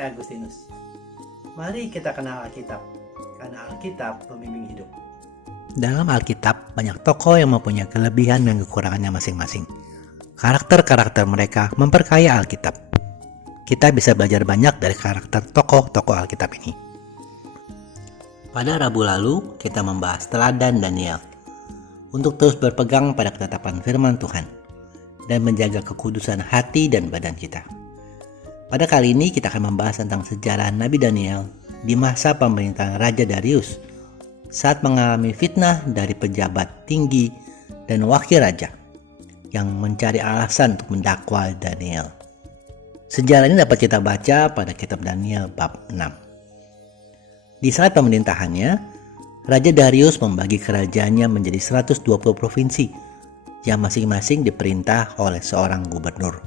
saya Agustinus. Mari kita kenal Alkitab, karena Alkitab pembimbing hidup. Dalam Alkitab, banyak tokoh yang mempunyai kelebihan dan kekurangannya masing-masing. Karakter-karakter mereka memperkaya Alkitab. Kita bisa belajar banyak dari karakter tokoh-tokoh Alkitab ini. Pada Rabu lalu, kita membahas teladan Daniel untuk terus berpegang pada ketetapan firman Tuhan dan menjaga kekudusan hati dan badan kita. Pada kali ini kita akan membahas tentang sejarah Nabi Daniel di masa pemerintahan Raja Darius saat mengalami fitnah dari pejabat tinggi dan wakil raja yang mencari alasan untuk mendakwa Daniel. Sejarah ini dapat kita baca pada kitab Daniel bab 6. Di saat pemerintahannya, Raja Darius membagi kerajaannya menjadi 120 provinsi yang masing-masing diperintah oleh seorang gubernur.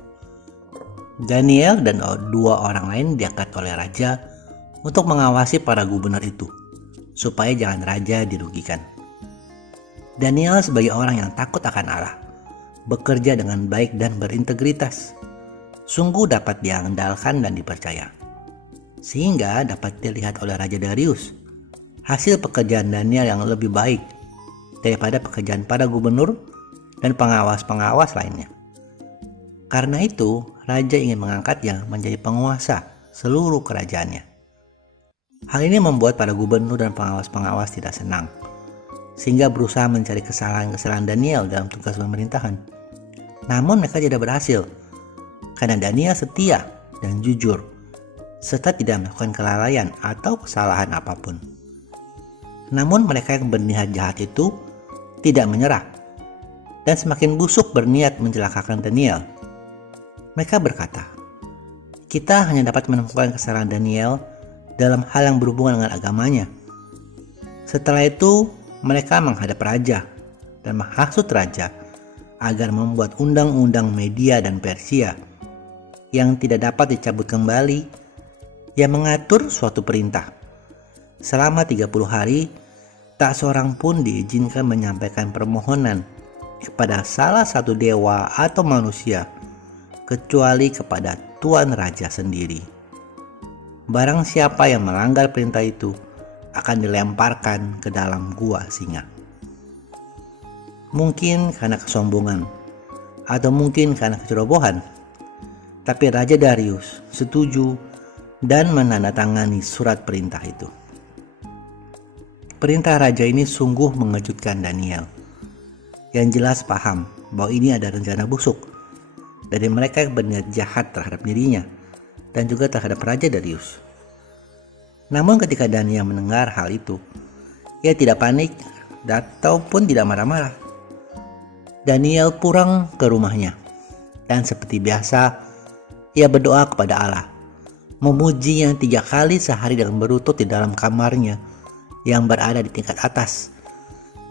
Daniel dan dua orang lain diangkat oleh raja untuk mengawasi para gubernur itu, supaya jangan raja dirugikan. Daniel sebagai orang yang takut akan Allah, bekerja dengan baik dan berintegritas, sungguh dapat diandalkan dan dipercaya. Sehingga dapat dilihat oleh Raja Darius hasil pekerjaan Daniel yang lebih baik daripada pekerjaan para gubernur dan pengawas-pengawas lainnya. Karena itu, raja ingin mengangkatnya menjadi penguasa seluruh kerajaannya. Hal ini membuat para gubernur dan pengawas-pengawas tidak senang, sehingga berusaha mencari kesalahan-kesalahan Daniel dalam tugas pemerintahan. Namun mereka tidak berhasil, karena Daniel setia dan jujur, serta tidak melakukan kelalaian atau kesalahan apapun. Namun mereka yang berniat jahat itu tidak menyerah, dan semakin busuk berniat mencelakakan Daniel. Mereka berkata, "Kita hanya dapat menemukan kesalahan Daniel dalam hal yang berhubungan dengan agamanya." Setelah itu, mereka menghadap raja dan menghasut raja agar membuat undang-undang Media dan Persia yang tidak dapat dicabut kembali, yang mengatur suatu perintah. Selama 30 hari, tak seorang pun diizinkan menyampaikan permohonan kepada salah satu dewa atau manusia, kecuali kepada Tuan Raja sendiri. Barang siapa yang melanggar perintah itu akan dilemparkan ke dalam gua singa. Mungkin karena kesombongan, atau mungkin karena kecerobohan, tapi Raja Darius setuju dan menandatangani surat perintah itu. Perintah raja ini sungguh mengejutkan Daniel, yang jelas paham bahwa ini ada rencana busuk dari mereka yang berniat jahat terhadap dirinya dan juga terhadap Raja Darius. Namun ketika Daniel mendengar hal itu, ia tidak panik ataupun tidak marah-marah. Daniel pulang ke rumahnya dan seperti biasa ia berdoa kepada Allah, memujinya 3 kali sehari dengan berlutut di dalam kamarnya yang berada di tingkat atas,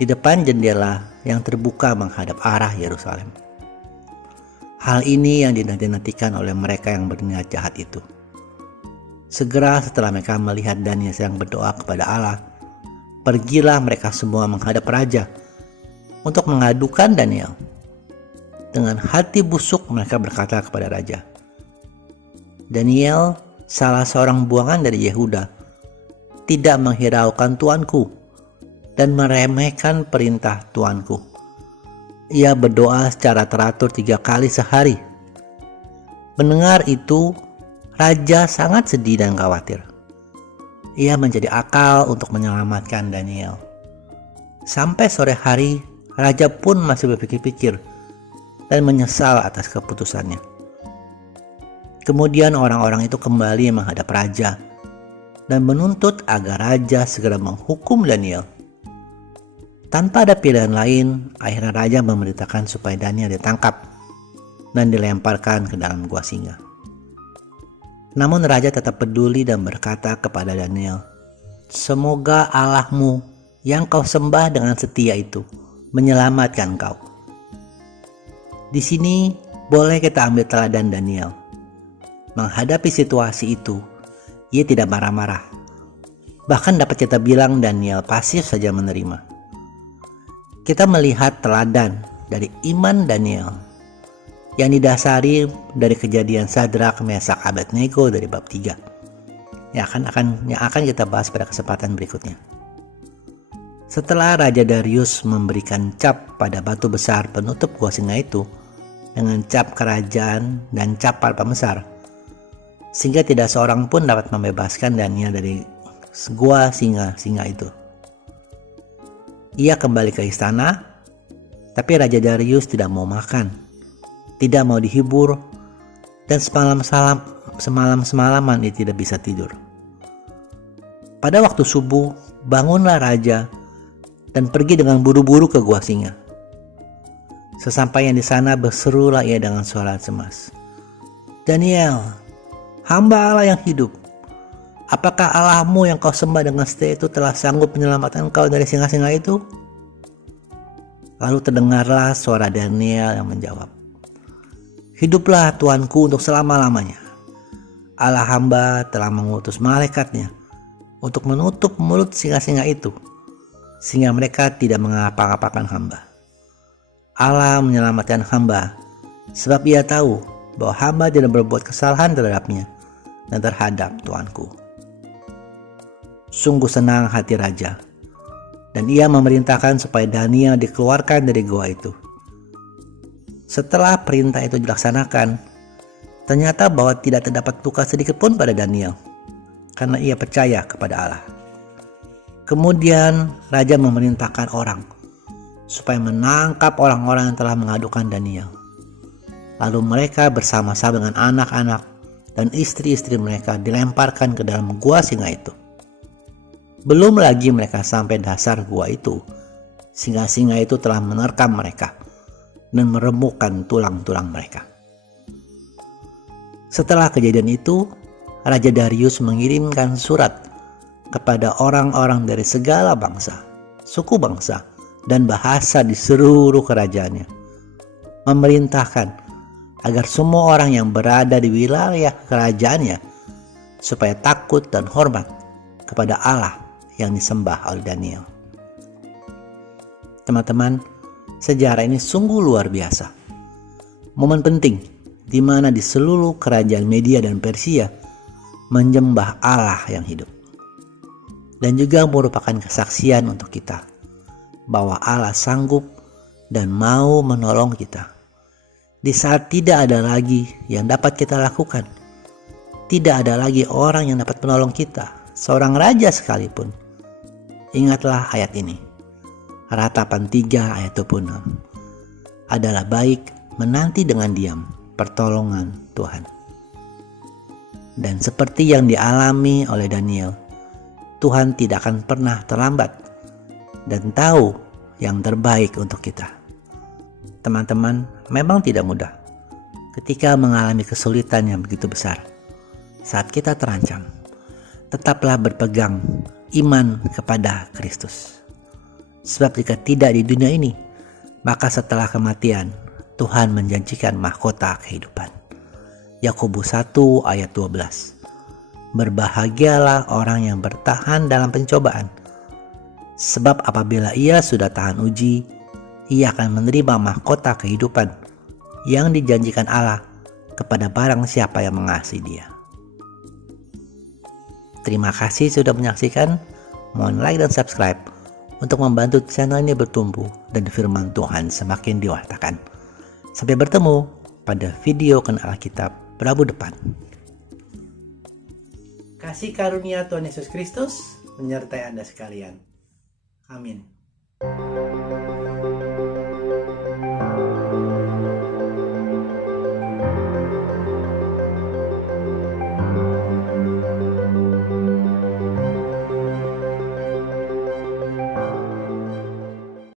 di depan jendela yang terbuka menghadap arah Yerusalem. Hal ini yang dinanti-nantikan oleh mereka yang berniat jahat itu. Segera setelah mereka melihat Daniel sedang berdoa kepada Allah, pergilah mereka semua menghadap raja untuk mengadukan Daniel. Dengan hati busuk mereka berkata kepada raja, "Daniel, salah seorang buangan dari Yehuda, tidak menghiraukan tuanku dan meremehkan perintah tuanku. Ia berdoa secara teratur 3 kali sehari." Mendengar itu, raja sangat sedih dan khawatir. Ia menjadi akal untuk menyelamatkan Daniel. Sampai sore hari, raja pun masih berpikir-pikir dan menyesal atas keputusannya. Kemudian orang-orang itu kembali menghadap raja dan menuntut agar raja segera menghukum Daniel. Tanpa ada pilihan lain, akhirnya raja memerintahkan supaya Daniel ditangkap dan dilemparkan ke dalam gua singa. Namun raja tetap peduli dan berkata kepada Daniel, "Semoga Allahmu yang kau sembah dengan setia itu menyelamatkan kau." Di sini boleh kita ambil teladan Daniel. Menghadapi situasi itu, ia tidak marah-marah. Bahkan dapat kita bilang Daniel pasif saja menerima. Kita melihat teladan dari iman Daniel yang didasari dari kejadian Sadrak, Mesak, Abednego dari bab 3. yang akan kita bahas pada kesempatan berikutnya. Setelah Raja Darius memberikan cap pada batu besar penutup gua singa itu dengan cap kerajaan dan cap para pembesar, sehingga tidak seorang pun dapat membebaskan Daniel dari gua singa itu. Ia kembali ke istana, tapi Raja Darius tidak mau makan, tidak mau dihibur, dan semalam-semalaman ia tidak bisa tidur. Pada waktu subuh, bangunlah raja dan pergi dengan buru-buru ke gua singa. Sesampainya di sana berserulah ia dengan suara cemas, "Daniel, hamba Allah yang hidup, apakah Allahmu yang kau sembah dengan setia itu telah sanggup menyelamatkan kau dari singa-singa itu?" Lalu terdengarlah suara Daniel yang menjawab, "Hiduplah Tuanku untuk selama-lamanya. Allah hamba telah mengutus malaikatnya untuk menutup mulut singa-singa itu, sehingga mereka tidak mengapa-ngapakan hamba. Allah menyelamatkan hamba, sebab ia tahu bahwa hamba tidak berbuat kesalahan terhadapnya dan terhadap Tuanku." Sungguh senang hati raja, dan ia memerintahkan supaya Daniel dikeluarkan dari gua itu. Setelah perintah itu dilaksanakan, ternyata bahwa tidak terdapat luka sedikit pun pada Daniel, karena ia percaya kepada Allah. Kemudian raja memerintahkan orang supaya menangkap orang-orang yang telah mengadukan Daniel. Lalu mereka bersama-sama dengan anak-anak dan istri-istri mereka dilemparkan ke dalam gua singa itu. Belum lagi mereka sampai dasar gua itu, singa-singa itu telah menerkam mereka dan meremukkan tulang-tulang mereka. Setelah kejadian itu, Raja Darius mengirimkan surat kepada orang-orang dari segala bangsa, suku bangsa, dan bahasa di seluruh kerajaannya, memerintahkan agar semua orang yang berada di wilayah kerajaannya supaya takut dan hormat kepada Allah yang disembah oleh Daniel. Teman-teman, sejarah ini sungguh luar biasa. Momen penting di mana di seluruh kerajaan Media dan Persia menyembah Allah yang hidup. Dan juga merupakan kesaksian untuk kita bahwa Allah sanggup dan mau menolong kita di saat tidak ada lagi yang dapat kita lakukan. Tidak ada lagi orang yang dapat menolong kita, seorang raja sekalipun. Ingatlah ayat ini, Ratapan 3 ayat 26, adalah baik menanti dengan diam pertolongan Tuhan. Dan seperti yang dialami oleh Daniel, Tuhan tidak akan pernah terlambat dan tahu yang terbaik untuk kita. Teman-teman, memang tidak mudah ketika mengalami kesulitan yang begitu besar. Saat kita terancam, tetaplah berpegang iman kepada Kristus. Sebab jika tidak di dunia ini, maka setelah kematian, Tuhan menjanjikan mahkota kehidupan. Yakobus 1 ayat 12. Berbahagialah orang yang bertahan dalam pencobaan, sebab apabila ia sudah tahan uji, ia akan menerima mahkota kehidupan yang dijanjikan Allah kepada barang siapa yang mengasihi Dia. Terima kasih sudah menyaksikan. Mohon like dan subscribe untuk membantu channel ini bertumbuh dan firman Tuhan semakin diwartakan. Sampai bertemu pada video Kenal Alkitab Rabu depan. Kasih karunia Tuhan Yesus Kristus menyertai Anda sekalian. Amin.